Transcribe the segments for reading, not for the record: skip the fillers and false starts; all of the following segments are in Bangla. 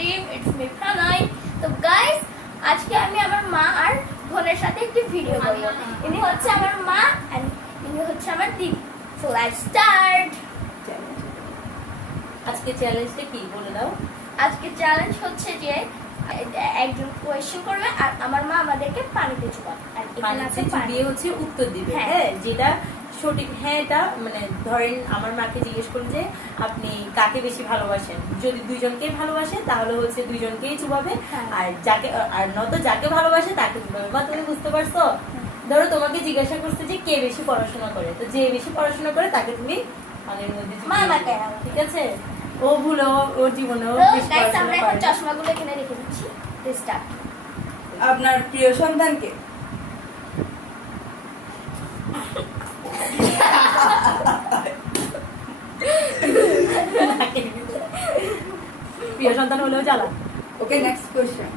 টিম, ইটস মি প্রণয়। তো গাইস, আজকে আমি আমার মা আর বোনের সাথে একটি ভিডিও করব। ইনি হচ্ছে আমার মা আর ইনি হচ্ছে আমার দিদি। So let's start. আজকে চ্যালেঞ্জটা কি বলে দাও? আজকে চ্যালেঞ্জ হচ্ছে যে একজন কোয়েশ্চেন করবে আর আমার মা আমাদেরকে পানিতে চুবাবে আর এখানে আছে পানি দিয়ে হচ্ছে উত্তর দিবে। হ্যাঁ। হ্যাঁ, যেটা সঠিক। হ্যাঁ, এটা মানে ধরেন আমার মাকে জিজ্ঞেস করুন যে আপনি কাকে বেশি ভালোবাসেন, যদি দুইজনকেই ভালোবাসেন তাহলে হচ্ছে দুইজনকেই চুবাবে। হ্যাঁ। আর নত যাকে ভালোবাসে তাকে চুবাবে। মা, তুমি বুঝতে পারছো? ধরো তোমাকে জিজ্ঞাসা করছে যে কে বেশি পড়াশোনা করে, তো যে বেশি পড়াশোনা করে তাকে তুমি পানির মধ্যে মা চুবিয়ে আমাকে দিবে। ঠিক আছে? ও ভুলো, ওর জীবনেও তো বেশি গাইস, পড়াশোনা আমরা এখন করেনি। চশমাগুলো কিনে রেখে দিচ্ছি। স্টার্ট। আপনার প্রিয় সন্তানকে? প্রিয় সন্তান হলেও জ্বালা। ওকে, নেক্সট কোশ্চেন।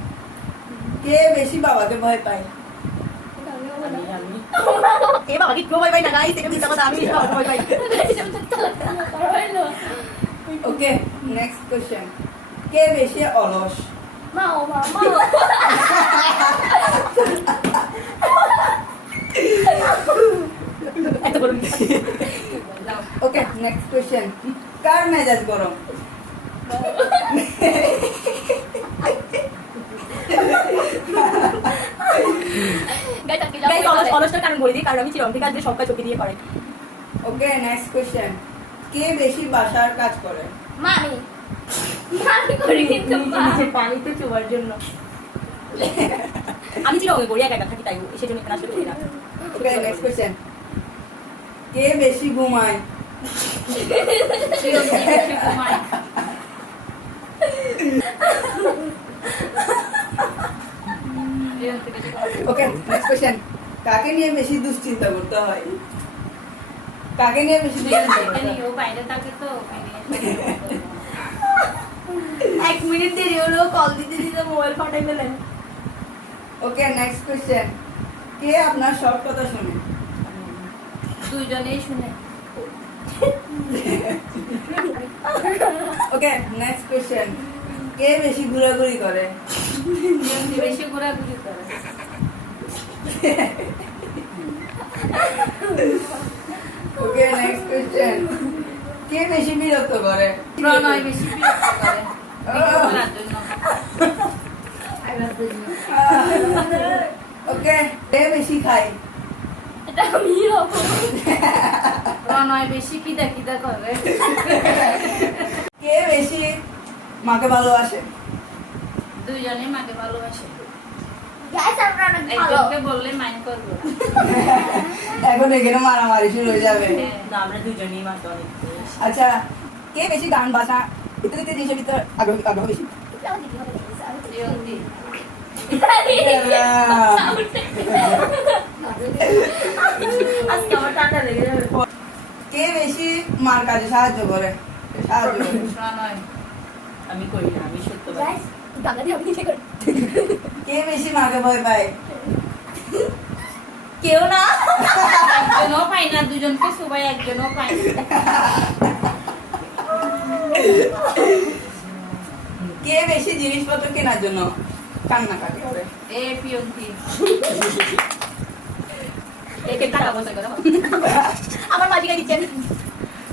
কে বেশি বাবাকে ভয় পায়? এ বাবা, কি ভয় পাই না গাইস, এটা মিথ্যা কথা, আমি বাবাকে ভয় পাই না। ওকে, নেক্সট কোশ্চেন। কে বেশি অলস? মা ও মা মা এত বলুন। ওকে, নেক্সট কোশ্চেন। কার মেজাজ গরম? গাইস, অলসটার কারণ বলে দিই, কারণ আমি চিরম থেকে আজকে সব কাজ চোখে দিয়ে করে। ওকে, নেক্সট কোশ্চেন। কে বেশি বাসার কাজ করে? মা আমি করি কিন্তু মা নিজের পানিতে চুবার জন্য। আমি চিরম করি, একা একা থাকি, তাই সেজন্য এখানে আসলে করি না। ওকে, নেক্সট কোশ্চেন। কে বেশি ঘুমায়? ওকে, নেক্সট কোশ্চেন। কাকে নিয়ে বেশি দুশ্চিন্তা করতে হয়? কাকে নিয়ে বেশি দুশ্চিন্তা করতে হয়? এক মিনিট দেরি হলো, কল দিতে দিতে মোবাইল ফাটাই ফেলেন। ওকে, নেক্সট কোশ্চেন। কে আপনার সব কথা শুনে? দুইজনেই শুনে। ওকে, নেক্সট কোশ্চেন। কে বেশি ঘোরাঘুরি করে? বেশি ঘোরাঘুরি করে। ওকে, নেক্সট কোশ্চেন। কে বেশি বিরক্ত করে? প্রণয় বেশি বিরক্ত করে। ওকে, কে বেশি খায়? এটা আমি হব। প্রণয় বেশি কিদা কিদা করে। কে বেশি মাকে ভালোবাসে? দুইজনেই মাকে ভালোবাসে। গাইস, আমরা অনেক ভালো। একজনকে বললে মাইন্ড করবো না। এখন এখানে মারামারি শুরু হয়ে যাবে। না, আমরা দুজনেই মাকে অনেক ভালোবাসি। আচ্ছা, কে বেশি গান বাজনা ইত্যাদি জিনিসের ভিতরে আগ্রহ বেশি? প্রিয়ঙ্কি। আজকে আমার টাকা লেগে যাবে। কে বেশি মার কাজে সাহায্য করে? প্রণয়। আমি করি না, আমি সত্য বলি। গাইস, গানা দিয়ে আমি নিজে করি। কে বেশি মাকে ভয় পায়? কেউ না, একজনও পাই না, দুজনকে সবাই একজনও পাই না। কে বেশি জিনিসপত্র কেনার জন্য কান্নাকাটি করে? এ প্রিয়ঙ্কি। একে টাকা পয়সা করো। আমার মা জিগাই দিচ্ছেন।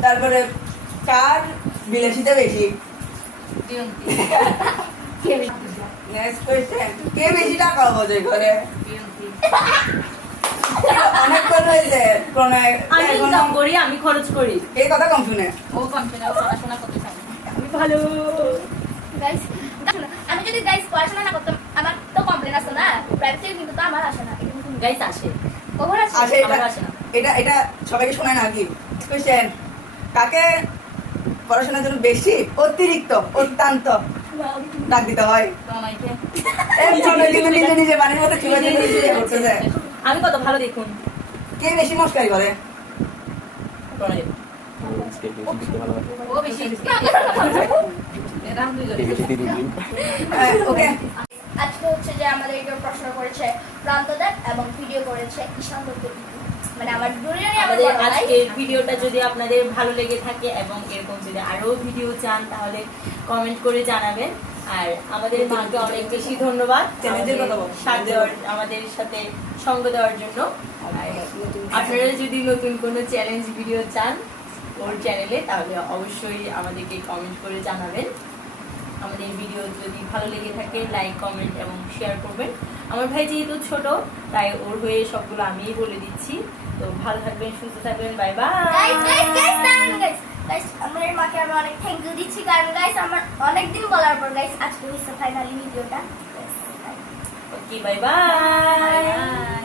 তারপরে কার বিলাসিতা বেশি? প্রিয়ঙ্কি। Next question. কে বেশি টাকা অপচয় করে? প্রিয়ঙ্কি। অনেক কথা হয়েছে প্রণয়। আমি ইনকাম করি, আমি খরচ করি। এই কথা কম শুনে। ও কনফিডেন্স, পড়াশোনা করতে চাই না। আমি ভালো। গাইস, আমি যদি গাইস পড়াশোনা না করতাম আমার তো কমপ্লেন আসতো না। প্রাইভেট থেকে কিন্তু তো আমার আসে না। এটা কিন্তু গাইস আসে। কখন আসে? আসে, আমার এটা আসে না। এটা এটা সবাইকে শোনায় না আর কি। কোয়েশ্চেন। কাকে পড়াশোনার জন্য বেশি অত্যন্ত ডাক দিতে হয়? প্রণয়কে। এই প্রণয় কিন্তু নিজে নিজে বাড়ির মধ্যে চুলে চুলে করতেছে। আমি কত ভালো দেখুন। কে বেশি মস্কারি করে? প্রণয়। ও বেশি। এরা দুইজনে। ওকে, আজকে হচ্ছে যে আমাদের কেউ প্রশ্ন করেছে প্রান্তদার এবং ভিডিও করেছে ঈশান দত্ত। মানে আমার দুজনেরই আমাদের বড় ভাই। আজকের ভিডিওটা যদি আপনাদের ভালো লেগে থাকে এবং এরকম যদি আরো ভিডিও চান তাহলে কমেন্ট করে জানাবেন। আর আমাদের মাকে অনেক বেশি ধন্যবাদ চ্যালেঞ্জের কথা বল। সাথ দেওয়ার, আমাদের সাথে সঙ্গ দেওয়ার জন্য। আর আপনারা যদি নতুন কোনো চ্যালেঞ্জ ভিডিও চান ওর চ্যানেলে, তাহলে অবশ্যই আমাদেরকে কমেন্ট করে জানাবেন। আমাদের ভিডিও যদি ভালো লেগে থাকে লাইক, কমেন্ট এবং শেয়ার করবেন। আমার ভাই যেহেতু ছোট, তাই ওর হয়ে সবগুলো আমিই বলে দিচ্ছি। তো ভালো থাকবেন, সুস্থ থাকবেন, bye guys guys guys bye. Guys আমার মাকে আমি অনেক থ্যাংক ইউ দিচ্ছি, কারণ গাইস আমার অনেকদিন বলার পর গাইস আজকে হচ্ছে ফাইনালি ভিডিওটা। ওকে, বাই বাই।